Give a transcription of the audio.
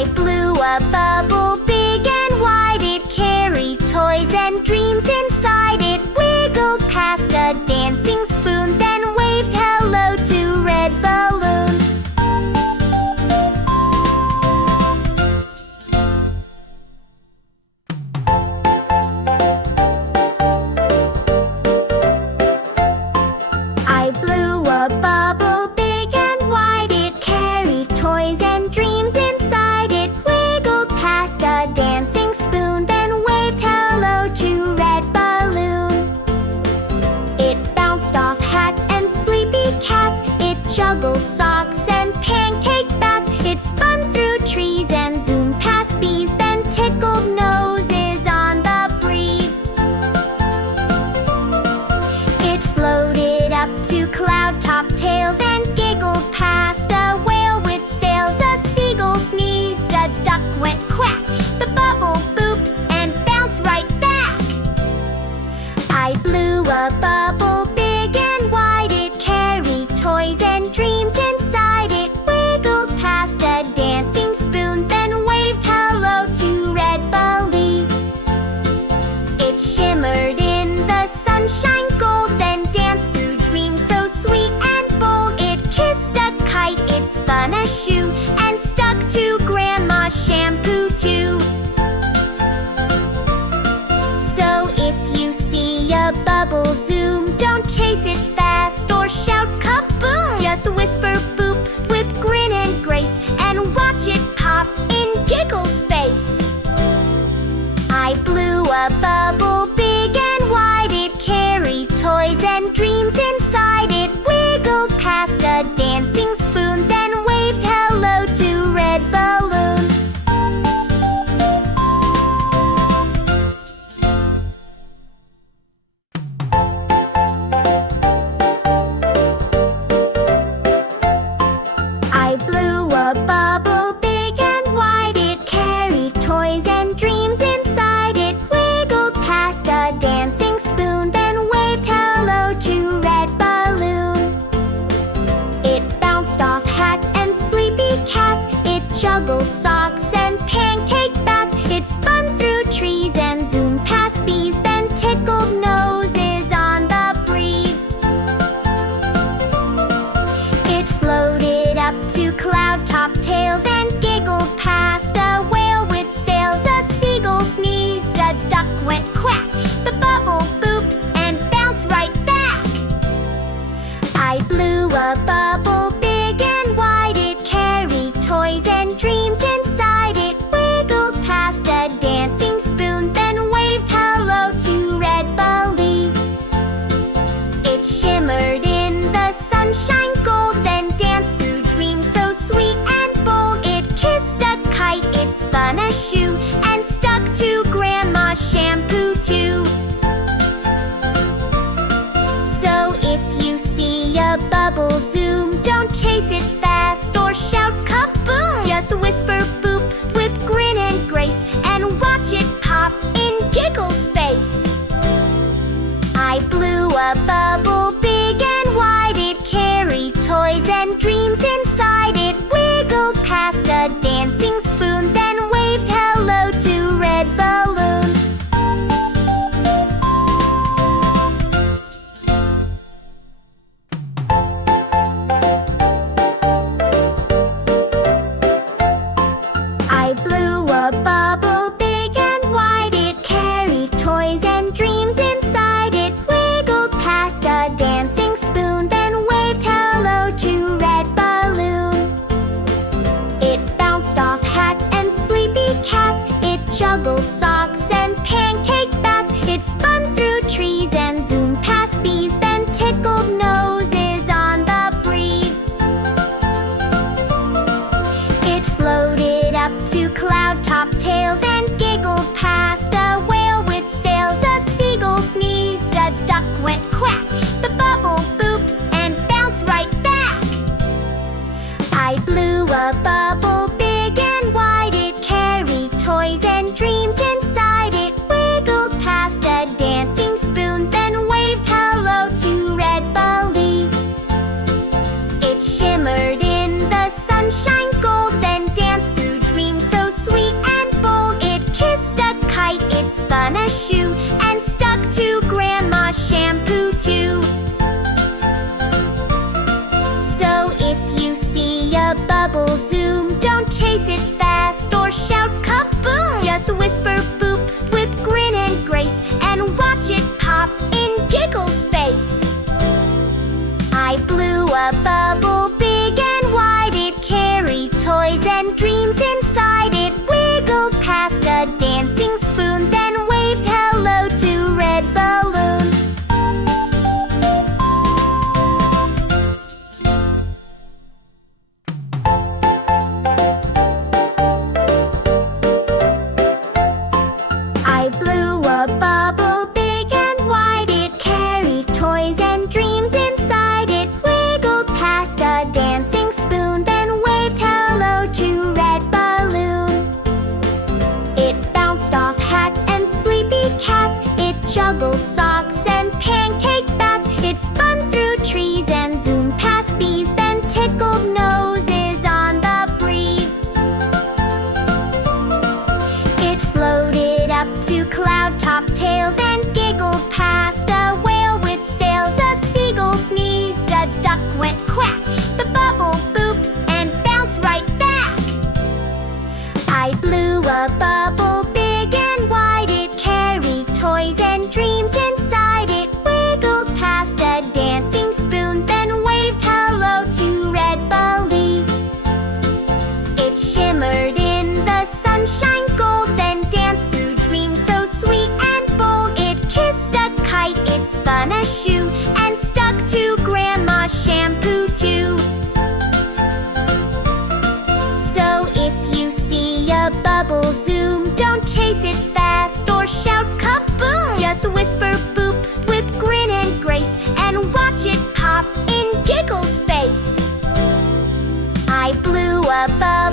I blew a bubble big and wide. It carried toys and dreams inside. It wiggled past a dancing spoon, then waved hello to Red Balloon. I blew a bubble big and wide. It carried toys and dreams inside. It wiggled past a dancing spoon, then waved hello to Red Balloon. It bounced off hats and sleepy cats. It juggled socks and pancake bats. It spun through trees and zoomed past bees, then tickled noses on the breeze. It floated up to cloud-top tails and giggled past a whale with sails. A seagull sneezed, a duck went quack. The bubble booped and bounced right back. I blew a bubble big and wide. It carried toys and dreams inside. It wiggled past a dancing spoon, then waved hello to Red Balloon. It shimmered in the sunshine gold, then danced through dreams so sweet and bold. It kissed a kite, it spun a shoe, and stuck to Grandma's shampoo too. So if you see a bubble zoom, don't chase it fast or shout kaboom. Just whisper boop with grin and grace, and watch it pop in giggle space. I blew a bubble big and wide. It carried toys and dreams inside. It wiggled past a dancing spoon, then waved hello to Red Balloon. I blew a bubble big and wide. It carried toys and dreams inside. It wiggled past a dancing spoon, then waved hello to Red Balloon. It bounced off hats and sleepy cats. It juggled socks and pancake bats. It spun through trees and zoomed past bees, then tickled noses on the breeze. It floated up to cloud-top tails and giggled past a whale with sails. A seagull sneezed, a duck went quack. The bubble booped and bounced right back. I blew a bubble big and wide. It carried toys and dreams inside. It wiggled past a dancing spoon, then waved hello to Red Balloon. It shimmered in the sunshine gold, then danced through dreams so sweet and bold. It kissed a kite, it spun a shoe, and stuck to Grandma's shampoo too. So if you see a bubble zoom, don't chase it fast or shout kaboom. Just whisper boop with grin and grace, and watch it pop in giggle space. I blew a bubble big and wide. It carried toys and dreams inside. It wiggled past a dancing spoon, then waved hello to Red Balloon. I blew a bubble big and wide. It carried toys and dreams inside. It wiggled past a dancing spoon, then waved hello to Red Balloon. It bounced off hats and sleepy cats. It juggled socks and pancake bats. It spun through trees and zoomed past bees, then tickled noses on the breeze. It floated up to cloud-top tails and giggled past a whale with sails. A seagull sneezed, a duck went quack. The bubble booped and bounced right back. I blew a bubble big and wide. It carried toys and dreams inside. It wiggled past a dancing spoon, then waved hello to Red Balloon. It shimmered in the sunshine gold, then danced through dreams so I blew a bubble big and wide. It carried toys and dreams inside. It wiggled past a dancing spoon, then waved hello to Red Bully. It shimmered in the sunshine gold, then danced through dreams so sweet and bold. It kissed a kite, it spun a shoe, and stuck to Grandma's shampoo too. So if you see a bubble zoom, don't chase it fast or shout kaboom. Just whisper boop with grin and grace, and watch it pop in giggle space. I blew a bubble